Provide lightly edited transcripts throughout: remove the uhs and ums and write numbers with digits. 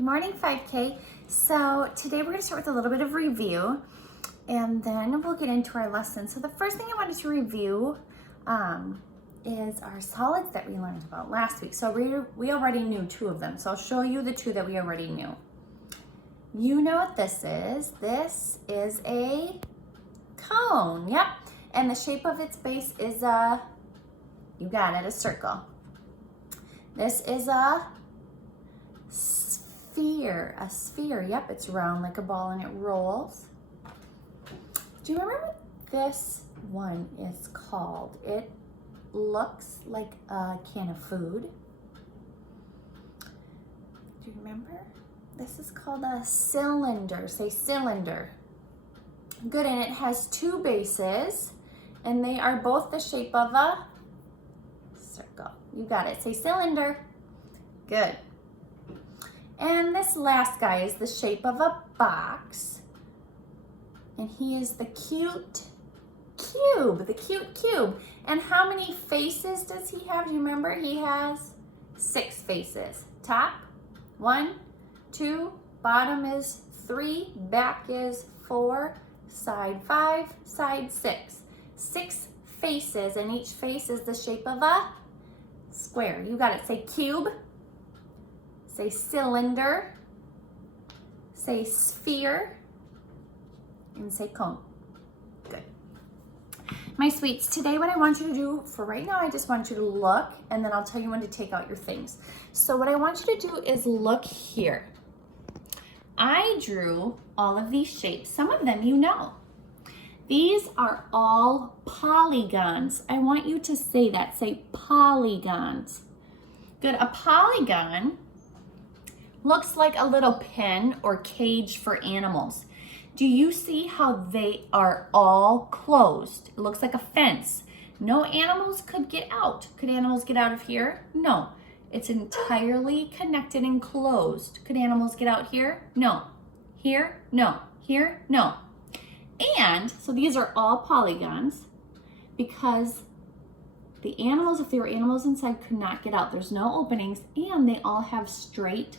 Good morning, 5K. So today we're going to start with a little bit of review and then we'll get into our lesson. So the first thing I wanted to review is our solids that we learned about last week. So we already knew two of them. So I'll show you the two that we already knew. You know what this is. This is a cone. Yep. And the shape of its base is you got it, a circle. This is a sphere. A sphere. Yep, it's round like a ball and it rolls. Do you remember what this one is called? It looks like a can of food. Do you remember? This is called a cylinder. Say cylinder. Good, and it has two bases, and they are both the shape of a circle. You got it. Say cylinder. Good. And this last guy is the shape of a box, and he is the cute cube, the cute cube. And how many faces does he have? Do you remember? He has 6 faces. Top, 1, 2, bottom is 3, back is 4, side 5, side 6. 6 faces, and each face is the shape of a square. You got it. Say cube, say cylinder, say sphere, and say cone. Good. My sweets, today what I want you to do for right now, I just want you to look, and then I'll tell you when to take out your things. So what I want you to do is look here. I drew all of these shapes. Some of them you know. These are all polygons. I want you to say that. Say polygons. Good. A polygon looks like a little pen or cage for animals. Do you see how they are all closed? It looks like a fence. No animals could get out. Could animals get out of here? No. It's entirely connected and closed. Could animals get out here? No. Here? No. Here? No. And so these are all polygons because the animals, if they were animals inside, could not get out. There's no openings, and they all have straight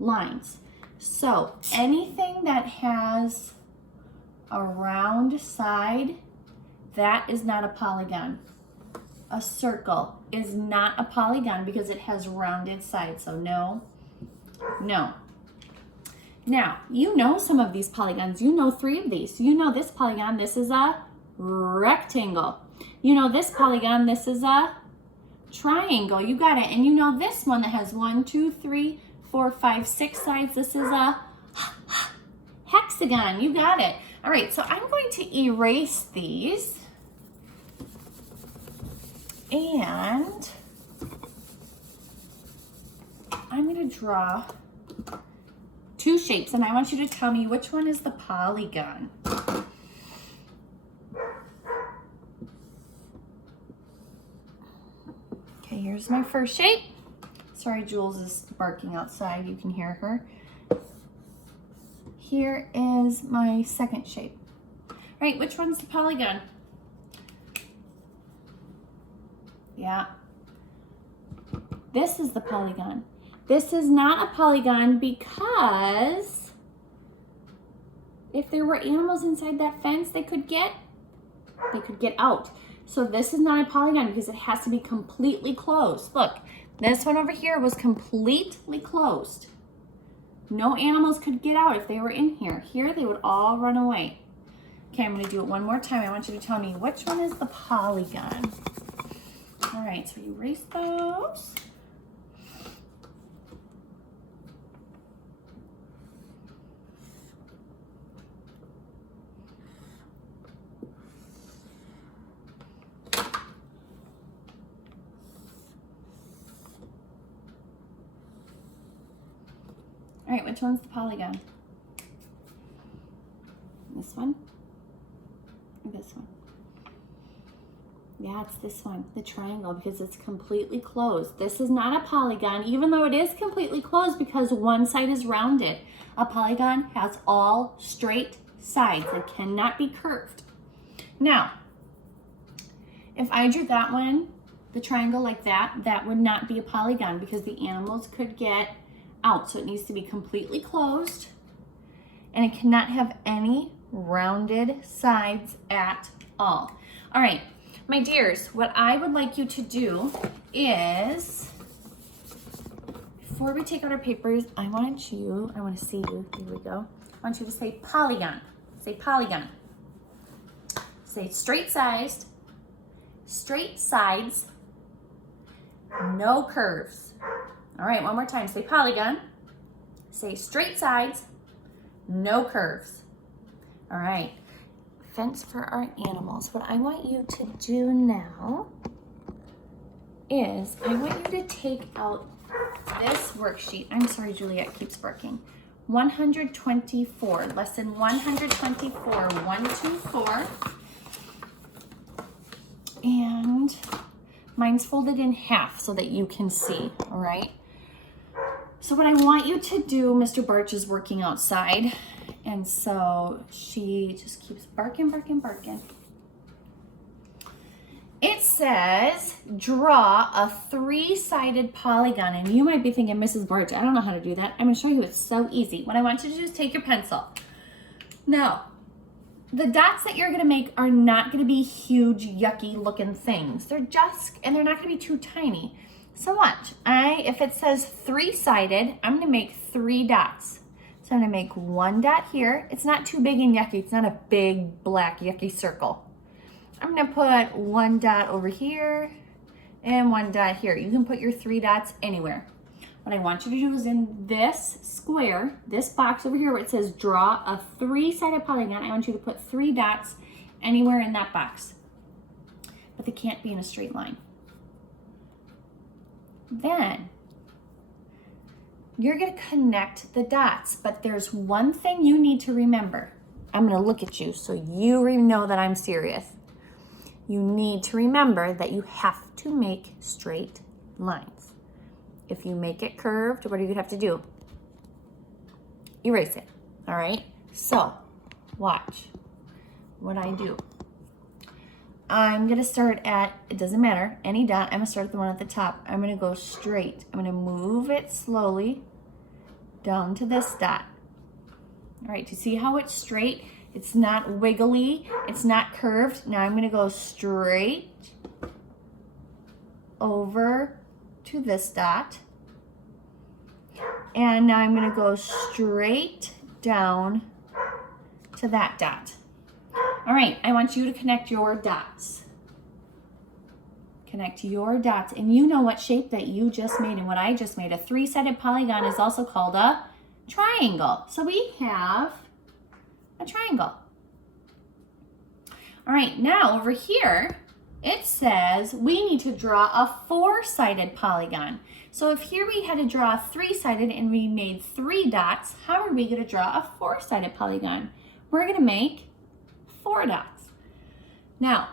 lines. So anything that has a round side, that is not a polygon. A circle is not a polygon because it has rounded sides. So no, no. Now, you know some of these polygons. You know 3 of these. You know this polygon, this is a rectangle. You know this polygon, this is a triangle. You got it. And you know this one that has 1, 2, 3, 4, 5, 6 sides. This is a hexagon. You got it. All right, so I'm going to erase these. And I'm going to draw 2 shapes, and I want you to tell me which one is the polygon. Okay, here's my first shape. Sorry, Jules is barking outside. You can hear her. Here is my second shape. All right, which one's the polygon? Yeah. This is the polygon. This is not a polygon because if there were animals inside that fence, they could get out. So this is not a polygon because it has to be completely closed. Look, this one over here was completely closed. No animals could get out if they were in here. Here, they would all run away. Okay, I'm going to do it one more time. I want you to tell me which one is the polygon. All right, so erase those. All right, which one's the polygon? This one? Or this one? Yeah, it's this one, the triangle, because it's completely closed. This is not a polygon, even though it is completely closed because one side is rounded. A polygon has all straight sides. It cannot be curved. Now, if I drew that one, the triangle like that, that would not be a polygon because the animals could get out. So it needs to be completely closed, and it cannot have any rounded sides at all. All right, my dears, what I would like you to do is, before we take out our papers, I want to see you, here we go. I want you to say polygon, say polygon. Say straight sides, no curves. All right, one more time, say polygon. Say straight sides, no curves. All right, fence for our animals. What I want you to do now is I want you to take out this worksheet. I'm sorry, Juliet keeps barking. 124, lesson 124, 124. And mine's folded in half so that you can see, all right? So what I want you to do, Mr. Barch is working outside, and so she just keeps barking, barking, barking. It says, draw a 3-sided polygon, and you might be thinking, Mrs. Barch, I don't know how to do that. I'm gonna show you, it's so easy. What I want you to do is take your pencil. Now, the dots that you're gonna make are not gonna be huge, yucky looking things. They're just, and they're not gonna be too tiny. So watch, if it says 3-sided, I'm gonna make 3 dots. So I'm gonna make 1 dot here. It's not too big and yucky. It's not a big, black, yucky circle. I'm gonna put 1 dot over here and 1 dot here. You can put your 3 dots anywhere. What I want you to do is in this square, this box over here where it says draw a 3-sided polygon, I want you to put 3 dots anywhere in that box. But they can't be in a straight line. Then you're gonna connect the dots, but there's one thing you need to remember. I'm gonna look at you so you know that I'm serious. You need to remember that you have to make straight lines. If you make it curved, what are you gonna have to do? Erase it, all right? So, watch what I do. I'm gonna start at, it doesn't matter, any dot, I'm gonna start at the one at the top. I'm gonna go straight. I'm gonna move it slowly down to this dot. All right, do you see how it's straight? It's not wiggly, it's not curved. Now I'm gonna go straight over to this dot. And now I'm gonna go straight down to that dot. All right, I want you to connect your dots. Connect your dots, and you know what shape that you just made and what I just made. A 3-sided polygon is also called a triangle. So we have a triangle. All right, now over here, it says we need to draw a 4-sided polygon. So if here we had to draw a 3-sided and we made 3 dots, how are we gonna draw a 4-sided polygon? We're gonna make 4 dots. Now,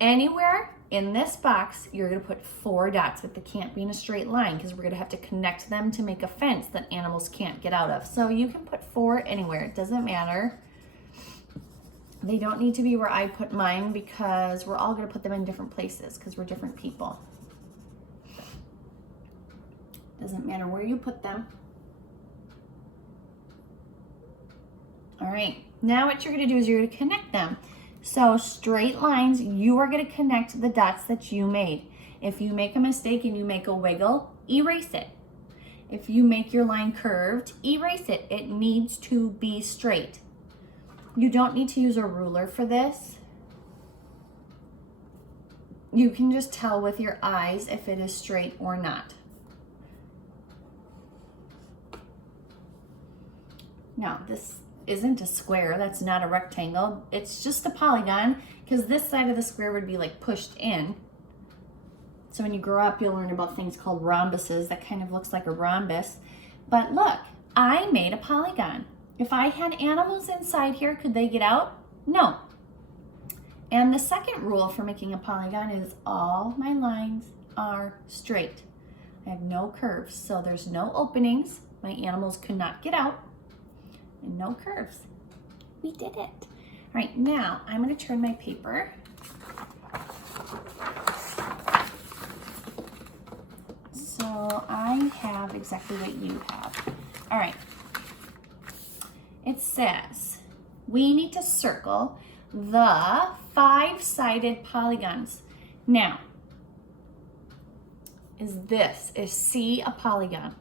anywhere in this box, you're gonna put 4 dots, but they can't be in a straight line because we're gonna have to connect them to make a fence that animals can't get out of. So you can put 4 anywhere, it doesn't matter. They don't need to be where I put mine because we're all gonna put them in different places because we're different people. Doesn't matter where you put them. All right, now what you're gonna do is you're gonna connect them. So straight lines, you are gonna connect the dots that you made. If you make a mistake and you make a wiggle, erase it. If you make your line curved, erase it. It needs to be straight. You don't need to use a ruler for this. You can just tell with your eyes if it is straight or not. Now, this isn't a square, that's not a rectangle. It's just a polygon because this side of the square would be like pushed in. So when you grow up, you'll learn about things called rhombuses. That kind of looks like a rhombus. But look, I made a polygon. If I had animals inside here, could they get out? No. And the second rule for making a polygon is all my lines are straight. I have no curves, so there's no openings. My animals could not get out. And no curves. We did it. All right, now I'm gonna turn my paper. So So I have exactly what you have. All right. It says we need to circle the 5-sided polygons. Now, is C a polygon?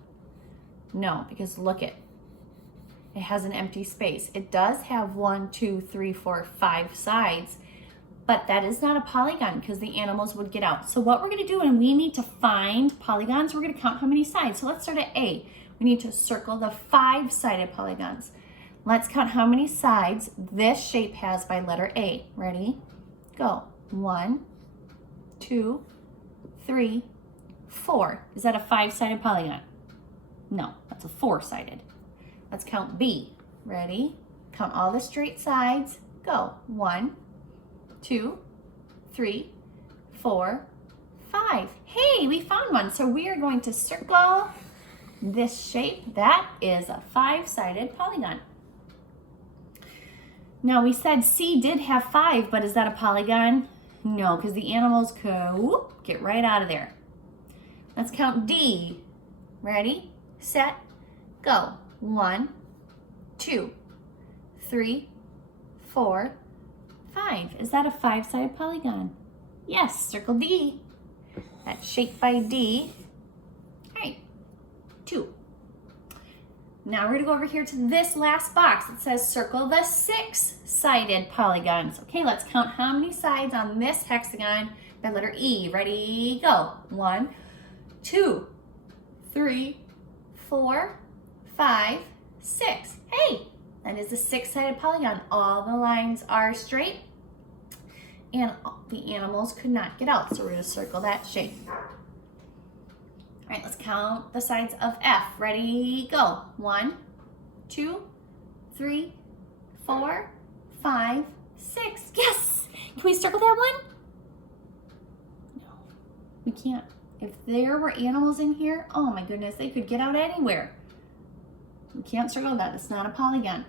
No, because look it has an empty space. It does have 1, 2, 3, 4, 5 sides, but that is not a polygon because the animals would get out. So what we're gonna do, and we need to find polygons, we're gonna count how many sides. So let's start at A. We need to circle the 5-sided polygons. Let's count how many sides this shape has by letter A. Ready? Go. 1, 2, 3, 4. Is that a 5-sided polygon? No, that's a 4-sided. Let's count B. Ready? Count all the straight sides. Go. 1, 2, 3, 4, 5. Hey, we found one. So we are going to circle this shape. That is a 5-sided polygon. Now we said C did have 5, but is that a polygon? No, because the animals could get right out of there. Let's count D. Ready, set, go. 1, 2, 3, 4, 5. Is that a 5-sided polygon? Yes, circle D. That's shaped by D. All right, 2. Now we're gonna go over here to this last box. It says circle the 6-sided polygons. Okay, let's count how many sides on this hexagon by letter E. Ready, go. 1, 2, 3, 4, 5, 6. Hey, that is a 6-sided polygon. All the lines are straight and the animals could not get out. So we're gonna circle that shape. All right, let's count the sides of F. Ready, go. 1, 2, 3, 4, 5, 6. Yes! Can we circle that one? No, we can't. If there were animals in here, oh my goodness, they could get out anywhere. We can't circle that. It's not a polygon.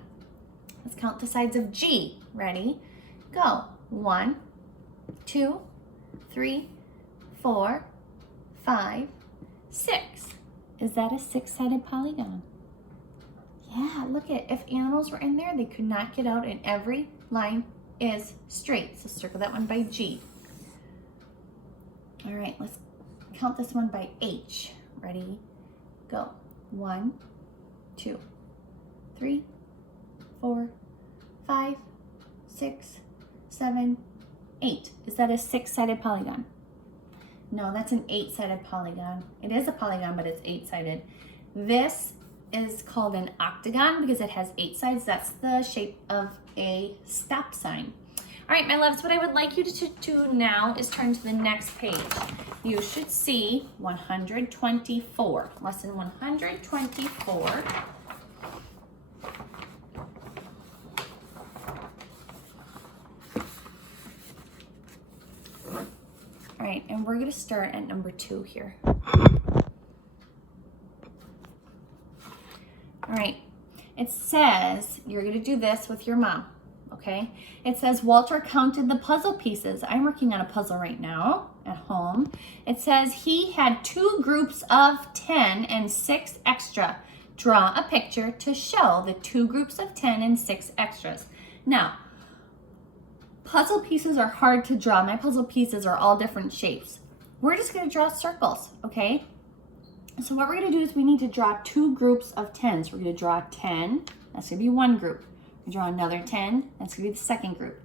Let's count the sides of G. Ready, go. 1, 2, 3, 4, 5, 6. Is that a 6-sided polygon? Yeah, look at, if animals were in there, they could not get out and every line is straight. So circle that one by G. All right, let's count this one by H. Ready, go. 1, 2, 3, 4, 5, 6, 7, 8. Is that a 6-sided polygon? No, that's an 8-sided polygon. It is a polygon, but it's 8-sided. This is called an octagon because it has 8 sides. That's the shape of a stop sign. All right, my loves, what I would like you to do now is turn to the next page. You should see 124, lesson 124. All right, and we're gonna start at number 2 here. All right, it says you're gonna do this with your mom, okay? It says Walter counted the puzzle pieces. I'm working on a puzzle right now at home. It says he had 2 groups of 10 and 6 extra. Draw a picture to show the 2 groups of 10 and 6 extras. Now, puzzle pieces are hard to draw. My puzzle pieces are all different shapes. We're just gonna draw circles, okay? So what we're gonna do is we need to draw 2 groups of 10s. We're gonna draw 10, that's gonna be one group. We draw another 10, that's gonna be the second group.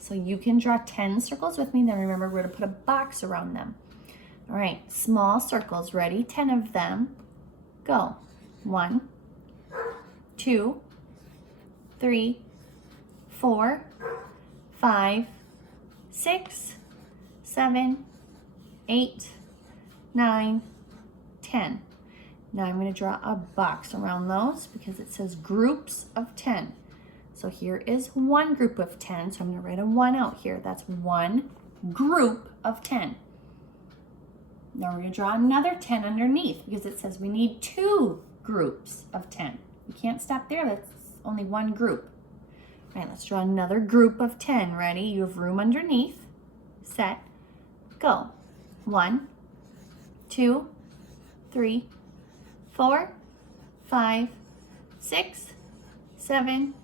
So you can draw 10 circles with me, then remember we're gonna put a box around them. All right, small circles, ready? 10 of them, go. 1, 2, 3, 4, 5, 6, 7, 8, 9, 10. Now I'm going to draw a box around those because it says groups of 10. So here is one group of 10. So I'm going to write a 1 out here. That's one group of 10. Now we're going to draw another 10 underneath because it says we need 2 groups of 10. You can't stop there. That's only one group. All right, let's draw another group of 10. Ready? You have room underneath. Set. Go. 1, 2, 3, 4, 5, 6, 7,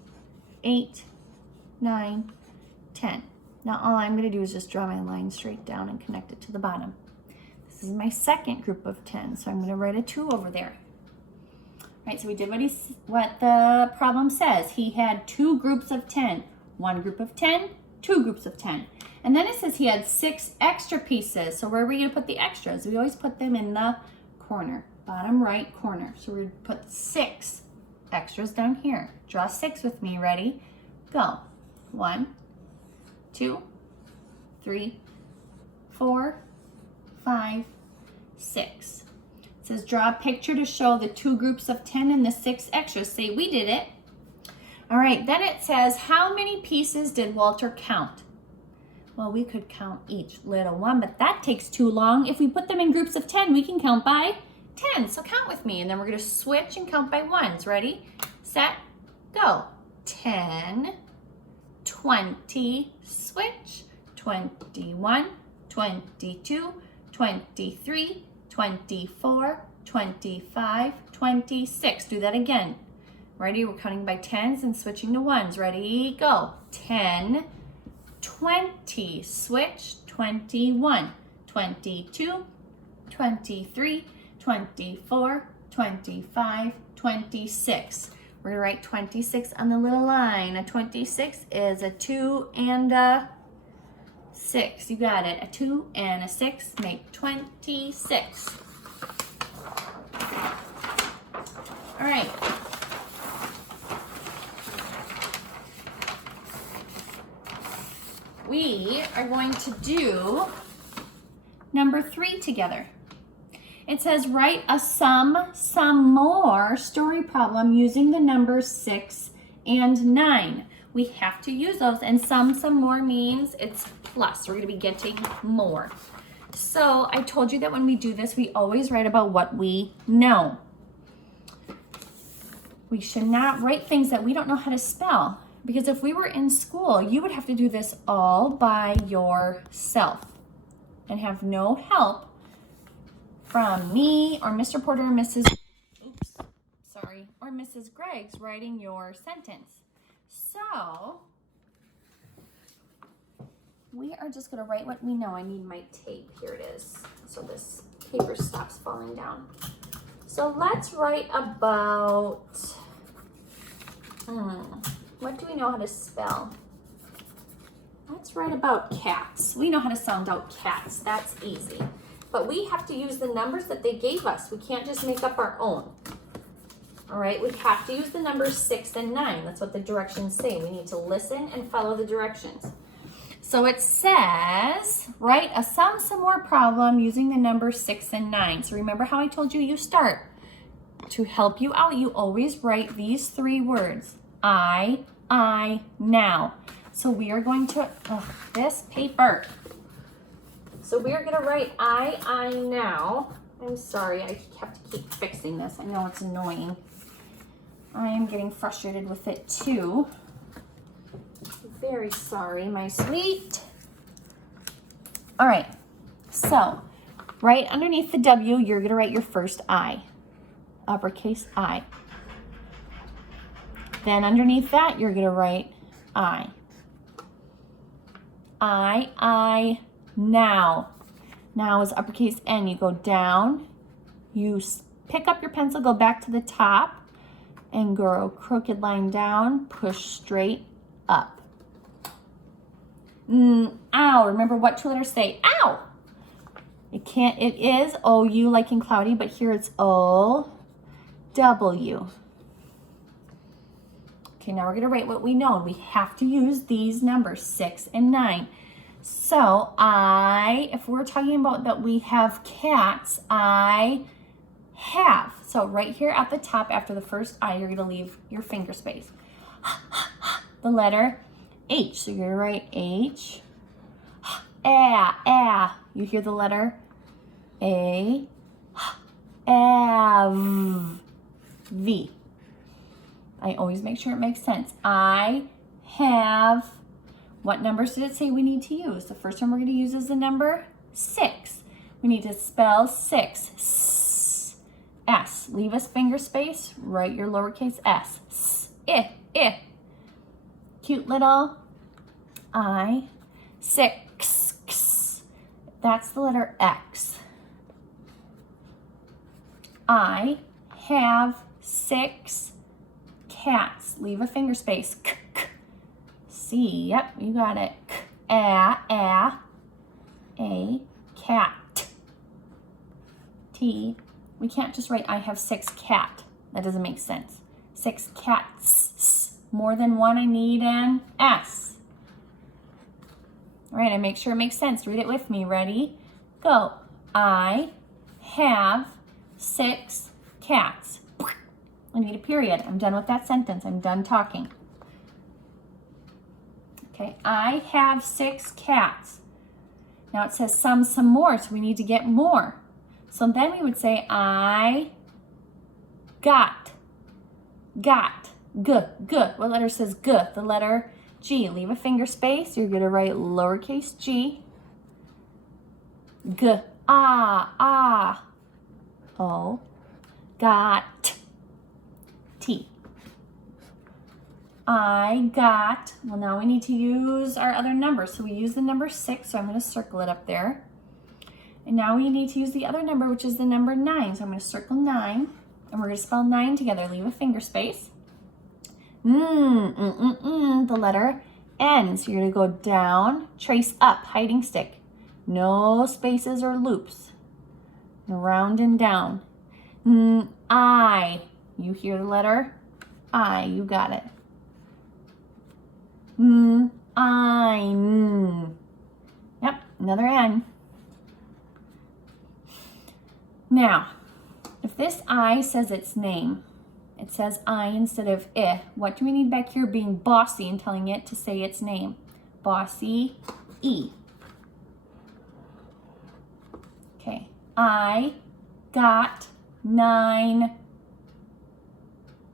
8, 9, 10. Now all I'm going to do is just draw my line straight down and connect it to the bottom. This is my second group of 10, so I'm going to write a 2 over there. All right, so we did what the problem says. He had 2 groups of 10. 1 group of 10, 2 groups of 10. And then it says he had 6 extra pieces. So where are we going to put the extras? We always put them in the corner, bottom right corner. So we're going to put 6 extras down here. Draw 6 with me. Ready? Go. 1, 2, 3, 4, 5, 6. It says draw a picture to show the 2 groups of 10 and the 6 extras. Say we did it. All right, then it says how many pieces did Walter count? Well, we could count each little one, but that takes too long. If we put them in groups of 10, we can count by 10. So count with me, and then we're going to switch and count by ones. Ready, set, go. 10, 20, switch, 21, 22, 23, 24, 25, 26. Do that again. Ready? We're counting by 10s and switching to ones. Ready? Go. 10, 20, switch, 21, 22, 23, 24, 25, 26. We're going to write 26 on the little line. A 26 is a 2 and a 6. You got it. A 2 and a 6 make 26. All right. We are going to do number 3 together. It says write a some more story problem using the numbers 6 and 9. We have to use those, and some more means it's plus. We're going to be getting more. So I told you that when we do this, we always write about what we know. We should not write things that we don't know how to spell. Because if we were in school, you would have to do this all by yourself and have no help from me or Mr. Porter or Mrs. Greggs writing your sentence. So we are just going to write what we know. I need my tape. Here it is. So this paper stops falling down. So let's write about... what do we know how to spell? Let's write about cats. We know how to sound out cats. That's easy. But we have to use the numbers that they gave us. We can't just make up our own. All right, we have to use the numbers 6 and 9. That's what the directions say. We need to listen and follow the directions. So it says, write a some more problem using the numbers 6 and 9. So remember how I told you start. To help you out, you always write these 3 words. I, now. So we are going to, this paper. So we are going to write I, now. I'm sorry, I have to keep fixing this. I know it's annoying. I am getting frustrated with it too. Very sorry, my sweet. All right, so right underneath the W, you're going to write your first I, uppercase I. Then underneath that, you're going to write I. Now. Now is uppercase N. You go down, you pick up your pencil, go back to the top, and go crooked line down, push straight up. Ow. Remember what 2 letters say ow. It is O-U like in cloudy, but here it's O-W. Okay, now we're going to write what we know. We have to use these numbers, 6 and 9. So if we're talking about that we have cats, I have. So right here at the top after the first I, you're going to leave your finger space. The letter H. So you're going to write H. You hear the letter A. V. I always make sure it makes sense. I have, what numbers did it say we need to use? The first one we're going to use is the number 6. We need to spell 6. S. Leave a finger space, write your lowercase s. S, I. Cute little I. 6. X. That's the letter X. I have 6 cats. Leave a finger space. K, k. C. Yep, you got it. K, a, cat. T. We can't just write I have 6 cat. That doesn't make sense. 6 cats. More than one, I need an S. All right, and make sure it makes sense. Read it with me. Ready? Go. I have 6 cats. I need a period. I'm done with that sentence. I'm done talking. Okay, I have 6 cats. Now it says some more, so we need to get more. So then we would say I got, g. What letter says g? The letter G. Leave a finger space. You're going to write lowercase g. G, O, got, T. I got, well now we need to use our other number. So we use the number 6, so I'm going to circle it up there. And now we need to use the other number, which is the number 9. So I'm going to circle 9, and we're going to spell 9 together. Leave a finger space. The letter N. So you're going to go down, trace up, hiding stick. No spaces or loops. Around and down. I. You hear the letter I. You got it. Yep, another N. Now, if this I says its name, it says I instead of I. What do we need back here being bossy and telling it to say its name? Bossy, E. Okay, I got 9.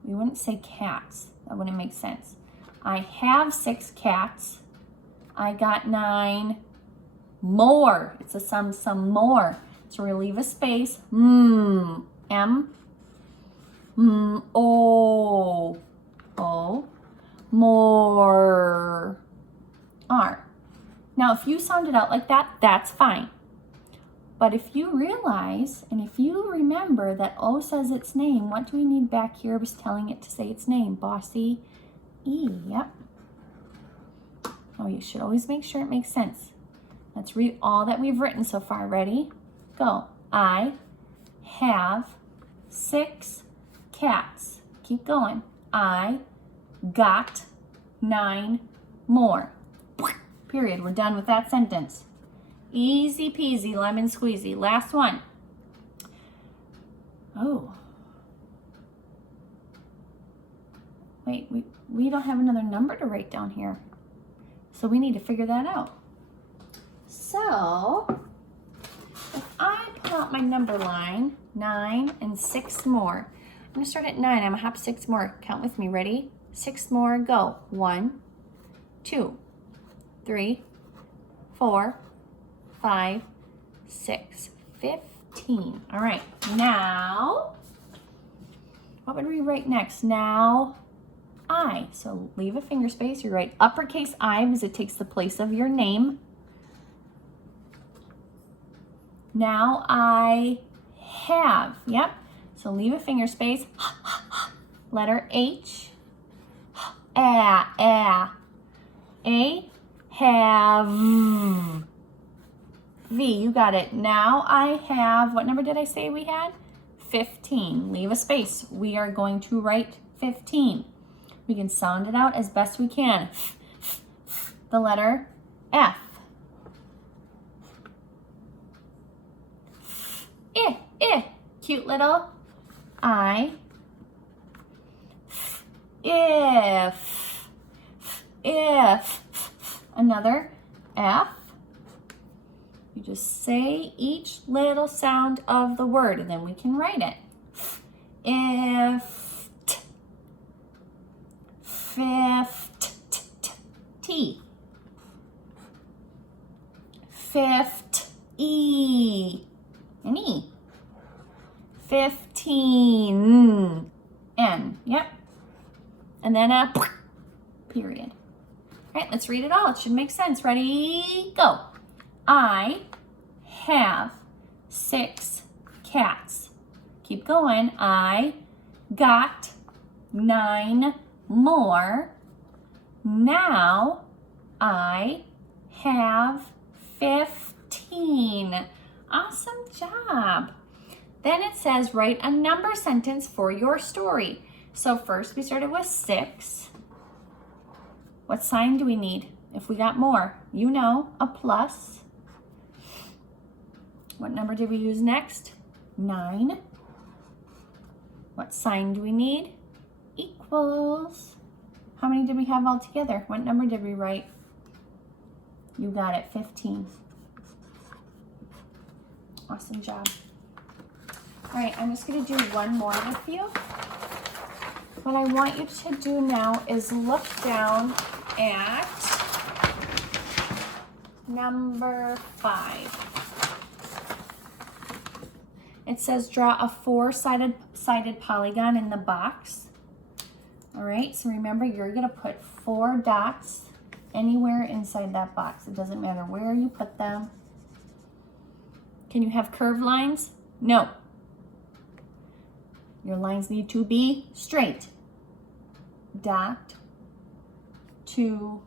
We wouldn't say cats. That wouldn't make sense. I have 6 cats. I got 9 more. It's a some more. So we'll leave a space. M. O. More. R. Now, if you sound it out like that, that's fine. But if you realize, and if you remember that O says its name, what do we need back here was telling it to say its name? Bossy, E. Yep. Oh, you should always make sure it makes sense. Let's read all that we've written so far. Ready? Go. I have 6 cats. Keep going. I got 9 more. Period. We're done with that sentence. Easy peasy, lemon squeezy. Last one. Oh. Wait, we don't have another number to write down here. So we need to figure that out. So, if I pull out my number line, 9 and 6 more. I'm going to start at 9. I'm going to hop 6 more. Count with me. Ready? 6 more. Go. 1, 2, 3, 4, 5, 6, 15. All right. Now, what would we write next? Now, I. So leave a finger space. You write uppercase I because it takes the place of your name. Now I have. Yep. So leave a finger space. Letter H. A. Have. V. You got it. Now I have, what number did I say we had? 15. Leave a space. We are going to write 15. We can sound it out as best we can. The letter F. Cute little I. If. Another F. You just say each little sound of the word and then we can write it. If. T. 50. An E. 15. 15. N, yep. And then a period. All right, let's read it all. It should make sense. Ready, go. I have 6 cats. Keep going. I got 9 more. Now I have 15. Awesome job. Then it says write a number sentence for your story. So first we started with 6. What sign do we need? If we got more, you know, a plus. What number did we use next? 9. What sign do we need? Equals. How many did we have all together? What number did we write? You got it, 15. Awesome job. All right, I'm just gonna do one more with you. What I want you to do now is look down at number 5. It says draw a 4-sided polygon in the box. All right, so remember you're gonna put 4 dots anywhere inside that box. It doesn't matter where you put them. Can you have curved lines? No. Your lines need to be straight. Dot to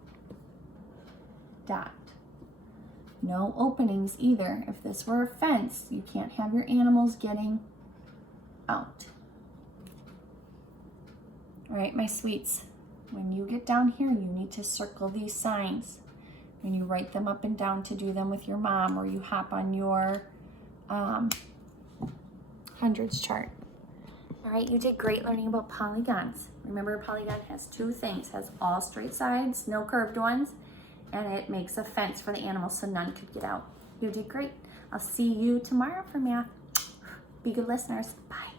dot. No openings either. If this were a fence, you can't have your animals getting out. All right, my sweets, when you get down here, you need to circle these signs. When you write them up and down to do them with your mom, or you hop on your hundreds chart. All right, you did great learning about polygons. Remember, a polygon has 2 things. It has all straight sides, no curved ones, and it makes a fence for the animals so none could get out. You did great. I'll see you tomorrow for math. Be good listeners. Bye.